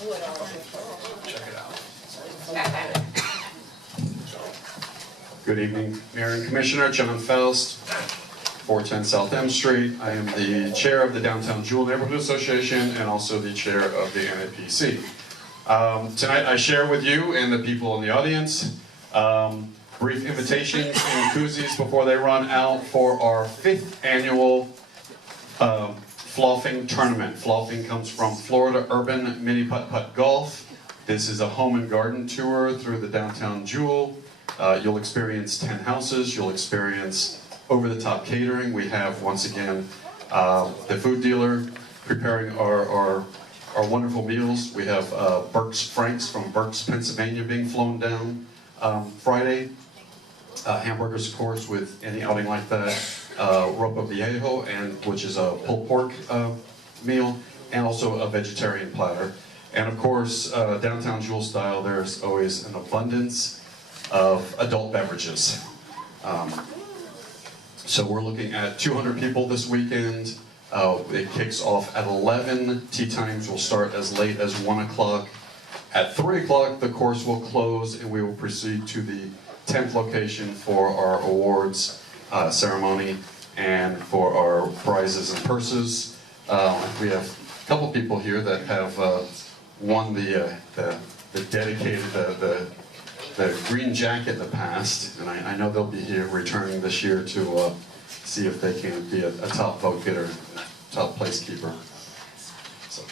Check it out. Good evening, Mayor and Commissioner. John Faust, 410 South M Street. I am the chair of the Downtown Jewel Neighborhood Association and also the chair of the NAPC. Tonight I share with you and the people in the audience brief invitations and koozies before they run out for our 5th annual Floffing Tournament. Floffing comes from Florida Urban Mini Putt-Putt Golf. This is a home and garden tour through the Downtown Jewel. You'll experience 10 houses. You'll experience over-the-top catering. We have, once again, the food dealer preparing our wonderful meals. We have Burke's Franks from Burke's, Pennsylvania being flown down Friday. Hamburgers, of course, with any outing like that. Ropa Viejo, which is a pulled pork meal, and also a vegetarian platter. And of course, Downtown Jewel style, there's always an abundance of adult beverages. So we're looking at 200 people this weekend. It kicks off at 11. Tea times will start as late as 1 o'clock. At 3 o'clock, the course will close and we will proceed to the 10th location for our awards ceremony and for our prizes and purses. We have a couple people here that have won the dedicated, the green jacket in the past, and I know they'll be here returning this year to see if they can be a top vote getter, top placekeeper. So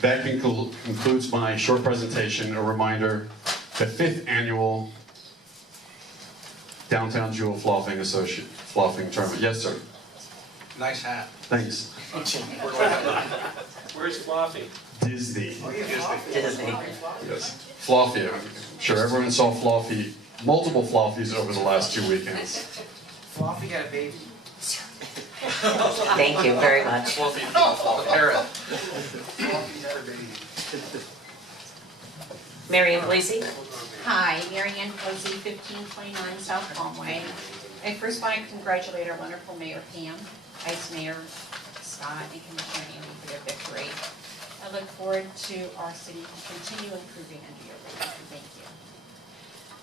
that concludes my short presentation. A reminder, the 5th annual Downtown Jewel Floffing Tournament. Yes, sir. Nice hat. Thanks. Where's Fluffy? Disney. Disney. Yes. Fluffy. I'm sure everyone saw Fluffy, multiple Fluffies over the last 2 weekends. Fluffy had a baby. Thank you very much. Fluffy, Perilla. Fluffy had a baby. Marion Blasey. Hi, Mary Ann Posey, 1529 South Palmway. I first want to congratulate our wonderful Mayor Pam, Vice Mayor Scott, and Commissioner Andy for their victory. I look forward to our city to continue improving under your leadership. Thank you.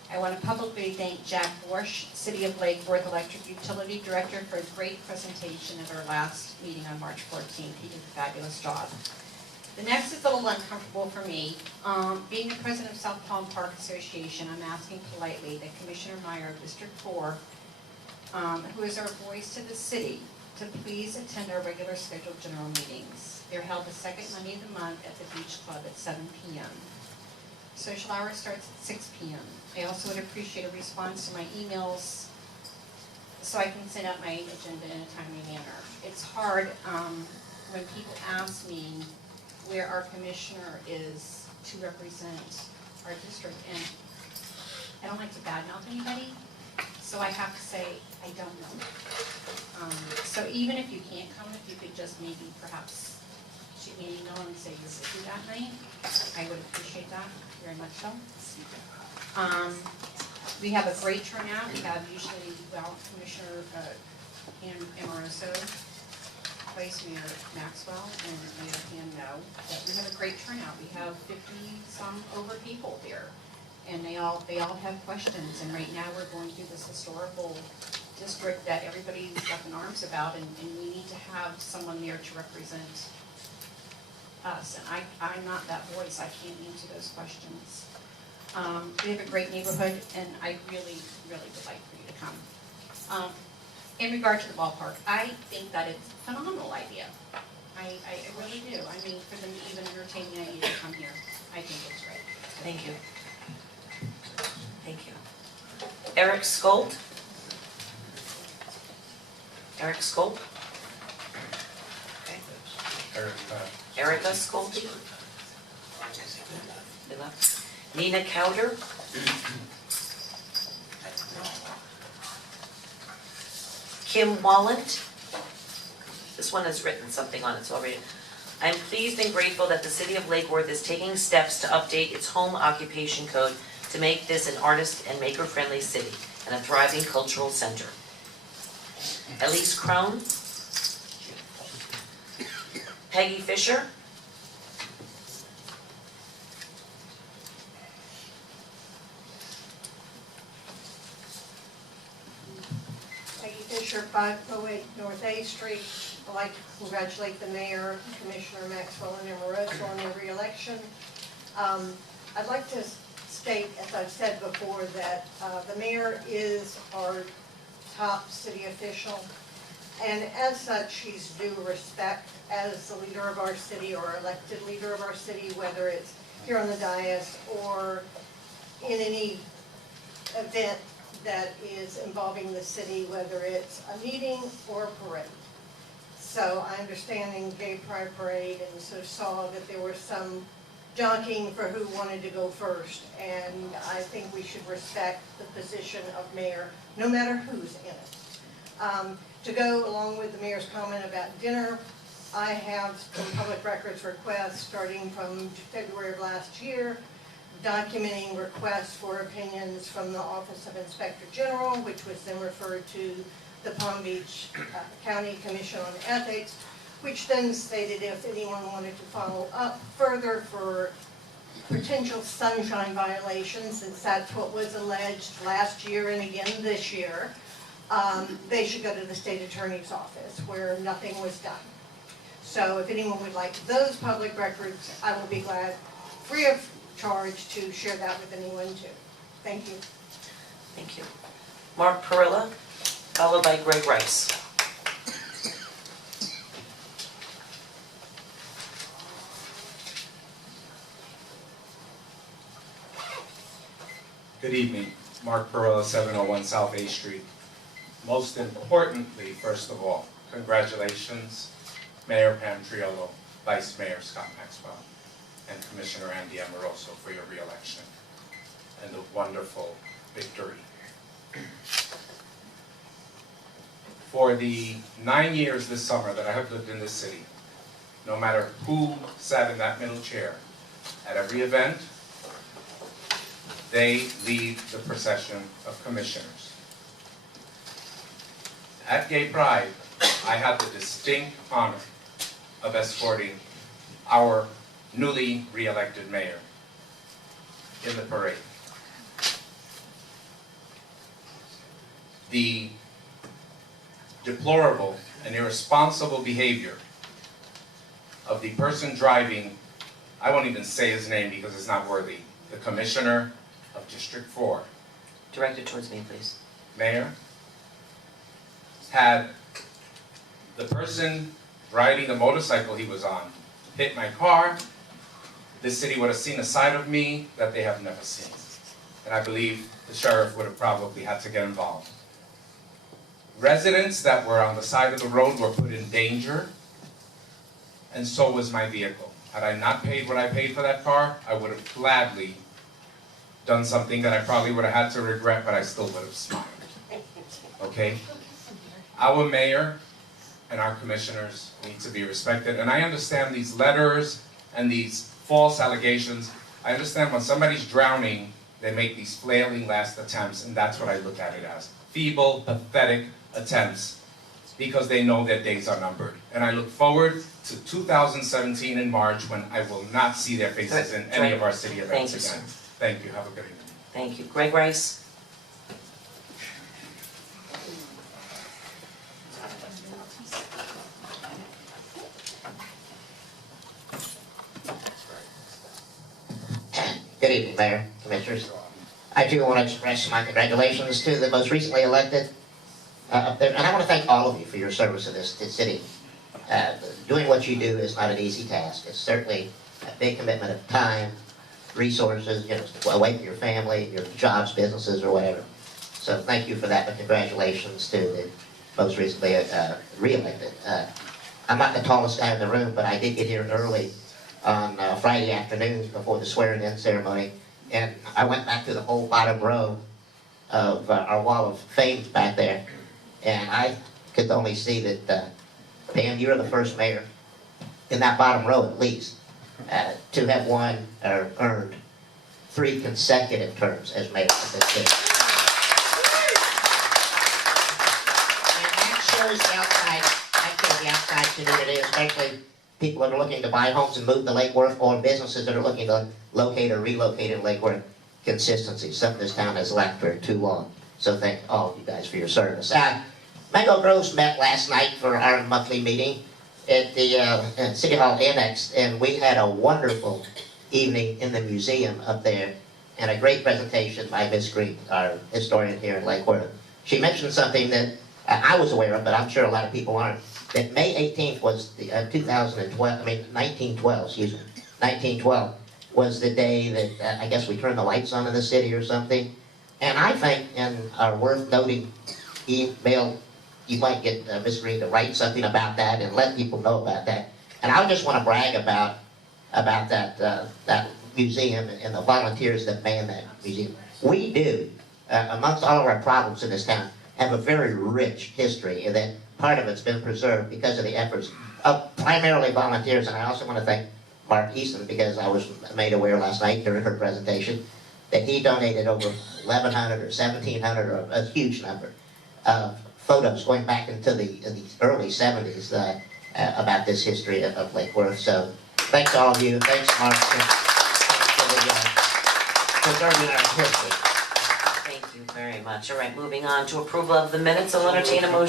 I want to publicly thank Jack Borsch, City of Lake Worth Electric Utility Director, for a great presentation at our last meeting on March 14th. He did a fabulous job. The next is a little uncomfortable for me. Being the president of South Palm Park Association, I'm asking politely that Commissioner Meyer of District 4, who is our voice to the city, to please attend our regular scheduled general meetings. They're held the second Monday of the month at the Beach Club at 7 p.m. Social hour starts at 6 p.m. I also would appreciate a response to my emails so I can send out my agenda in a timely manner. It's hard when people ask me where our commissioner is to represent our district, and I don't like to badmouth anybody, so I have to say I don't know. So even if you can't come, if you could just maybe perhaps shoot me an email and say you're busy that night, I would appreciate that very much so. We have a great turnout. We have usually, well, Commissioner Amoroso, Vice Mayor Maxwell, and Mayor Pam know that we have a great turnout. We have 50-some over people there, and they all have questions. And right now we're going through this historical district that everybody's up in arms about, and we need to have someone there to represent us. And I'm not that voice. I can't answer those questions. We have a great neighborhood, and I really, really would like for you to come. In regard to the ballpark, I think that it's a phenomenal idea. I really do. I mean, for them to even entertain the idea to come here, I think it's great. Thank you. Thank you. Eric Skolt. Eric Skolt. Okay. Erica Skolty. Nina Cowder. Kim Wallant. This one has written something on it, so I'll read it. I am pleased and grateful that the City of Lake Worth is taking steps to update its home occupation code to make this an artist and maker-friendly city and a thriving cultural center. Elise Crone. Peggy Fisher. 508 North A Street. I'd like to congratulate the mayor, Commissioner Maxwell, and Emrick on their re-election. I'd like to state, as I've said before, that the mayor is our top city official, and as such, he's due respect as the leader of our city or elected leader of our city, whether it's here on the dais or in any event that is involving the city, whether it's a meeting or a parade. So I understand in Gay Pride Parade, and so saw that there was some jockeying for who wanted to go first, and I think we should respect the position of mayor, no matter who's in it. To go along with the mayor's comment about dinner, I have some public records requests starting from February of last year, documenting requests for opinions from the Office of Inspector General, which was then referred to the Palm Beach County Commission on Ethics, which then stated if anyone wanted to follow up further for potential sunshine violations, since that's what was alleged last year and again this year, they should go to the state attorney's office where nothing was done. So if anyone would like those public records, I will be glad, free of charge, to share that with anyone too. Thank you. Thank you. Mark Perilla, followed by Greg Rice. Good evening. Mark Perilla, 701 South A Street. Most importantly, first of all, congratulations, Mayor Pam Triolo, Vice Mayor Scott Maxwell, and Commissioner Andy Amoroso for your re-election and the wonderful victory. For the 9 years this summer that I have lived in this city, no matter who sat in that middle chair, at every event, they lead the procession of commissioners. At Gay Pride, I had the distinct honor of escorting our newly re-elected mayor in the parade. The deplorable and irresponsible behavior of the person driving, I won't even say his name because it's not worthy, the Commissioner of District 4. Directed towards me, please. Mayor, had the person riding the motorcycle he was on hit my car, this city would have seen a side of me that they have never seen. And I believe the sheriff would have probably had to get involved. Residents that were on the side of the road were put in danger, and so was my vehicle. Had I not paid what I paid for that car, I would have gladly done something that I probably would have had to regret, but I still would have smiled. Okay? Our mayor and our commissioners need to be respected, and I understand these letters and these false allegations. I understand when somebody's drowning, they make these flailing last attempts, and that's what I look at it as. Feeble, pathetic attempts, because they know their days are numbered. And I look forward to 2017 in March when I will not see their faces in any of our city events again. Thank you. Have a good evening. Thank you. Greg Rice. Good evening, Mayor, Commissioners. I too want to express my congratulations to the most recently elected up there, and I want to thank all of you for your service to this city. Doing what you do is not an easy task. It's certainly a big commitment of time, resources, away from your family, your jobs, businesses, or whatever. So thank you for that, and congratulations to the most recently re-elected. I'm not the tallest guy in the room, but I did get here early on Friday afternoon before the swearing-in ceremony, and I went back to the whole bottom row of our wall of fame back there, and I could only see that, Pam, you're the first mayor in that bottom row at least to have won or earned 3 consecutive terms as mayor of this city. And that shows the outside, I feel the outside community, especially people that are looking to buy homes and move to Lake Worth, or businesses that are looking to locate or relocate in Lake Worth. Consistency, something this town has lacked for too long. So thank all of you guys for your service. Mango Groves met last night for our monthly meeting at the City Hall Annex, and we had a wonderful evening in the museum up there, and a great presentation by Miss Green, our historian here in Lake Worth. She mentioned something that I was aware of, but I'm sure a lot of people aren't, that May 18th was the 1912, excuse me, 1912 was the day that I guess we turned the lights on in the city or something. And I think, and are worth noting, email, you might get Miss Green to write something about that and let people know about that. And I just want to brag about that museum and the volunteers that man that museum. We do, amongst all of our problems in this town, have a very rich history, and that part of it's been preserved because of the efforts of primarily volunteers. And I also want to thank Mark Easton, because I was made aware last night during her presentation that he donated over 1,100 or 1,700, or a huge number of photos going back into the early 70s about this history of Lake Worth. So thanks to all of you. Thanks, Mark, for preserving our history. Thank you very much. All right, moving on to approval of the minutes. I'll entertain a motion.